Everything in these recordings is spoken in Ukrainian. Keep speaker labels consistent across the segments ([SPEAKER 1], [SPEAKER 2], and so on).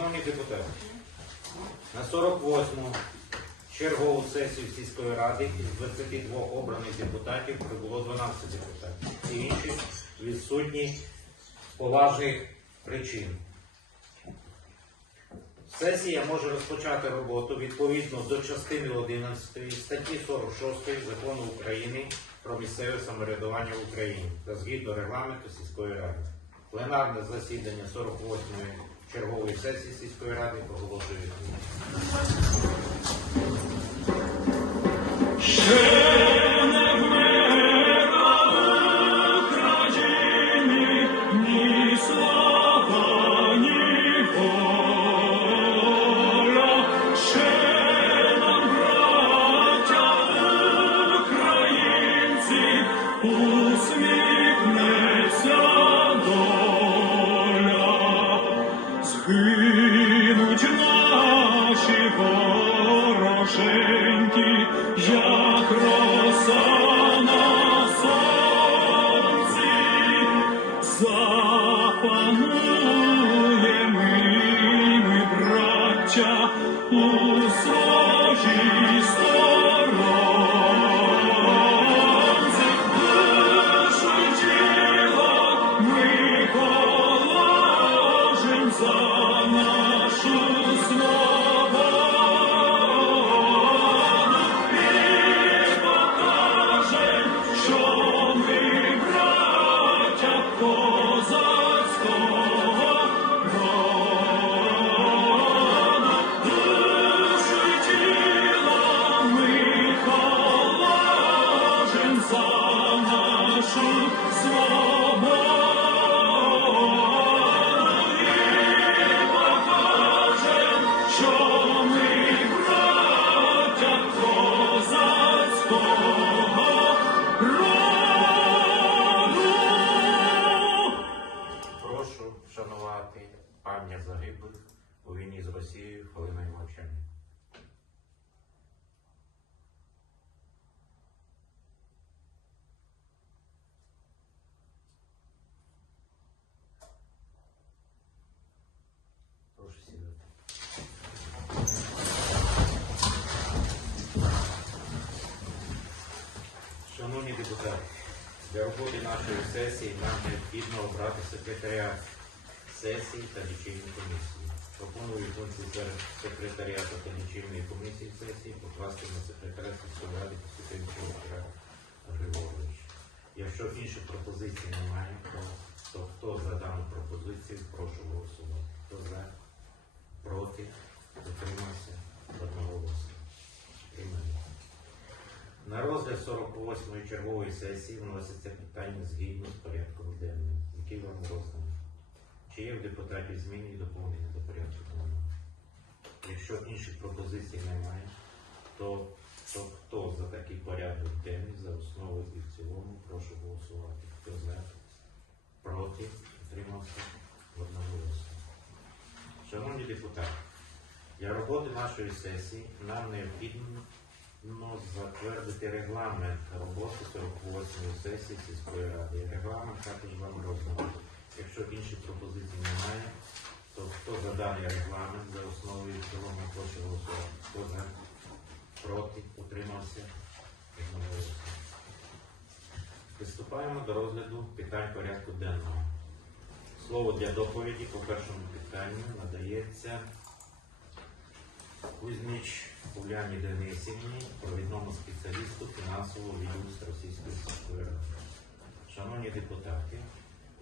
[SPEAKER 1] Шановні депутати, на 48-му чергову сесію сільської ради із 22 обраних депутатів прибуло 12 депутатів. Всі інші відсутні з поважних причин. Сесія може розпочати роботу відповідно до частини 11 статті 46 Закону України про місцеве самоврядування в Україні та згідно регламенту сільської ради. Пленарне засідання 48-ї чергової сесії сільської ради проголошує. відкритим.
[SPEAKER 2] Згинуть наші хорошенькі як
[SPEAKER 1] роботи сесії нам необхідно обрати секретаря сесії та лічильної комісії. Пропоную функції секретаріату та лічильної комісії сесії покласти на секретаря сільської ради Костянтинського Петра Григоровича. Якщо інших пропозицій немає, то, то хто за дану пропозицію, прошу голосувати. Хто за, проти, утримався, одноголосно. Приймаємо. На розгляд 48-ї чергової сесії вноситься питання згідно з порядком денним, який вам розданий. Чи є в депутатів зміни і доповнення до порядку денного? Якщо інших пропозицій немає, то, то хто за такий порядок денний за основу і в цілому, прошу голосувати. Хто за? Проти? Утримався? Одноголосно. Шановні депутати, для роботи нашої сесії нам необхідно затвердити регламент роботи 48-ї сесії сільської ради. Регламент також вам розданий. Якщо інших пропозицій немає, то хто за даний регламент за основою в цілому прошу голосувати? Хто за? Проти? Утримався? Приступаємо до розгляду питань порядку денного. Слово для доповіді по першому питанню надається Кузьміч Уляні Денисівні, провідному спеціалісту фінансового з Російської сільської ради. Шановні депутати,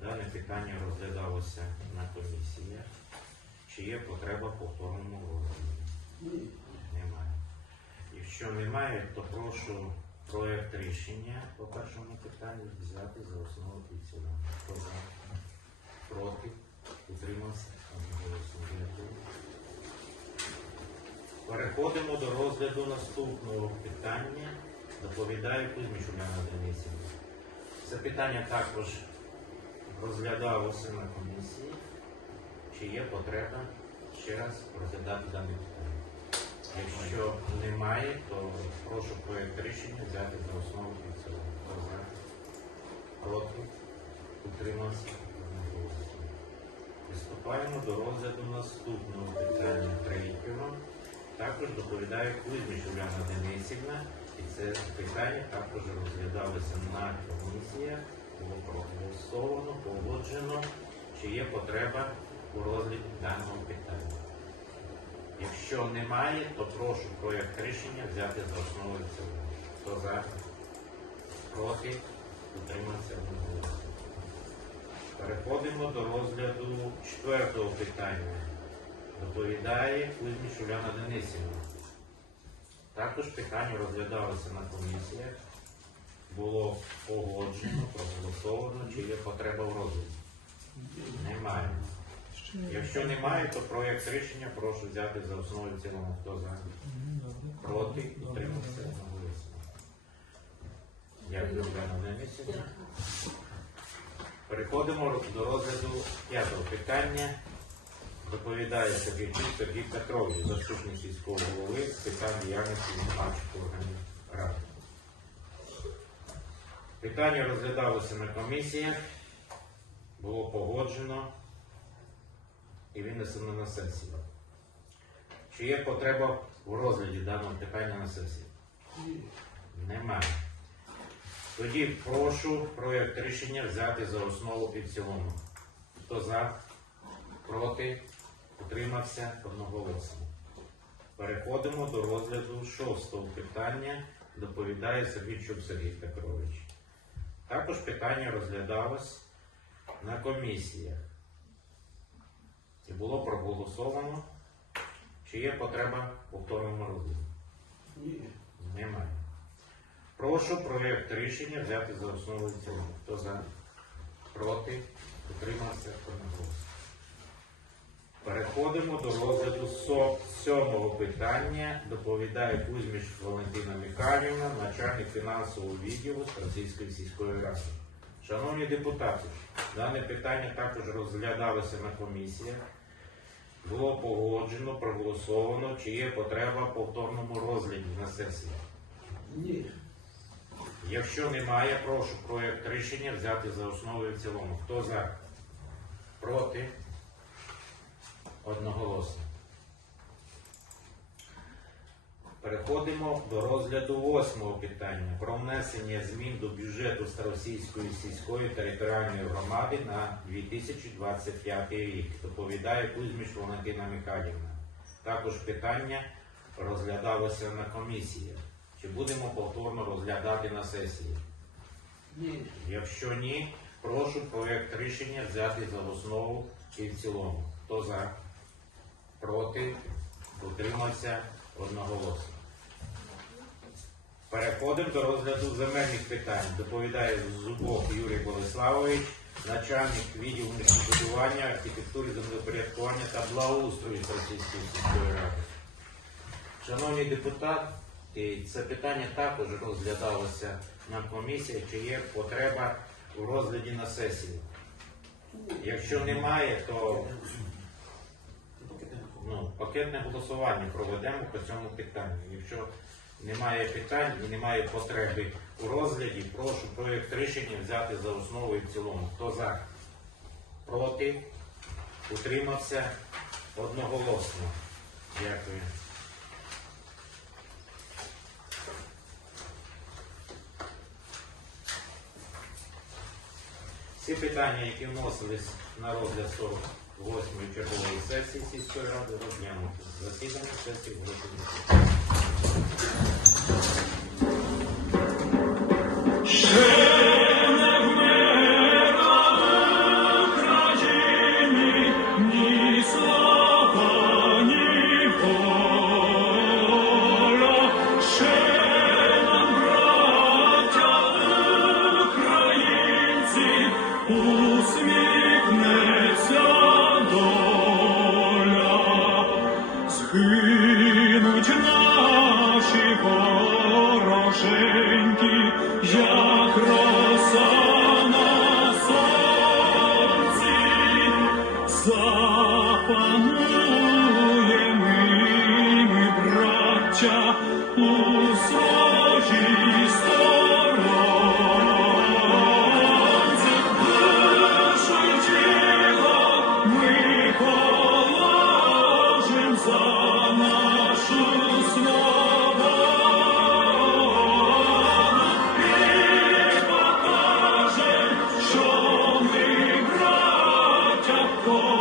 [SPEAKER 1] дане питання розглядалося на комісіях. Чи є потреба повторному розгляді? Немає. Якщо немає, то прошу проект рішення по першому питанню взяти за основу і в цілому. Хто за? Проти? Утримався? Одноголосно. Дякую. Переходимо до розгляду наступного питання. Доповідає Кузьміч Уляна Денисівна. Це питання також розглядалося на комісії. Чи є потреба ще раз розглядати дане питання? Якщо немає, то прошу проєкт рішення взяти за основу і цілому. Проти? Утримався? Приступаємо до розгляду наступного питання третього. Також доповідає Кузьміч Уляна Денисівна. І це питання також розглядалося на комісіях, було проголосовано, погоджено, чи є потреба у розгляді даного питання. Якщо немає, то прошу проєкт рішення взяти за основу цілому. Хто за? Проти? Утримався одноголосно. Переходимо до розгляду четвертого питання. Доповідає Кузьміч Уляна Денисівна. Також питання розглядалося на комісіях. Було погоджено, проголосовано, чи є потреба в розгляді. Немає. Якщо немає, то проєкт рішення прошу взяти за основу в цілому. Хто за? Проти? Утримався одноголосно. Дякую, Уляна Денисівна. Переходимо до розгляду п'ятого питання. Доповідає Сергій Сергій Петрович, заступник сільського голови з питань діяльності виконавчих органів ради. Питання розглядалося на комісіях, було погоджено і винесено на сесію. Чи є потреба в розгляді даного питання на сесії? Немає. Тоді прошу проєкт рішення взяти за основу і в цілому. Хто за? Проти? Утримався одноголосно. Переходимо до розгляду шостого питання. Доповідає Сергійчук Сергій Петрович. Також питання розглядалось на комісіях. І було проголосовано, чи є потреба повторному розгляді. Немає. Прошу проєкт рішення взяти за основу цілому. Хто за? Проти? Утримався одноголосно. Переходимо до розгляду сьомого питання. Доповідає Кузьміч Валентина Михайлівна, начальник фінансового відділу Старцівської сільської ради. Шановні депутати, дане питання також розглядалося на комісіях. Було погоджено, проголосовано, чи є потреба в повторному розгляді на сесії.
[SPEAKER 3] Ні.
[SPEAKER 1] Якщо немає, прошу проєкт рішення взяти за основу і в цілому. Хто за? Проти? Одноголосно. Переходимо до розгляду восьмого питання про внесення змін до бюджету Старосійської сільської територіальної громади на 2025 рік. Доповідає Кузьміч Валентина Михайлівна. Також питання розглядалося на комісії. Чи будемо повторно розглядати на сесії?
[SPEAKER 3] Ні.
[SPEAKER 1] Якщо ні, прошу проєкт рішення взяти за основу і в цілому. Хто за? Проти? Утримався одноголосно. Переходимо до розгляду земельних питань. Доповідає Зубок Юрій Болеславович, начальник відділу містобудування, архітектури, землепорядкування та благоустрою Російської сільської ради. Шановні депутати, це питання також розглядалося на комісії, чи є потреба у розгляді на сесії. Якщо немає, то ну, голосування проведемо по цьому питанню. Якщо немає питань і немає потреби у розгляді, прошу проєкт рішення взяти за основу і в цілому. Хто за? Проти? Утримався? Одноголосно. Дякую. Всі питання, які вносились на розгляд 48-ї чергової сесії сільської ради, розглянути Засідання сесії
[SPEAKER 2] Гинуть наші вороженьки, як рожі. Lord.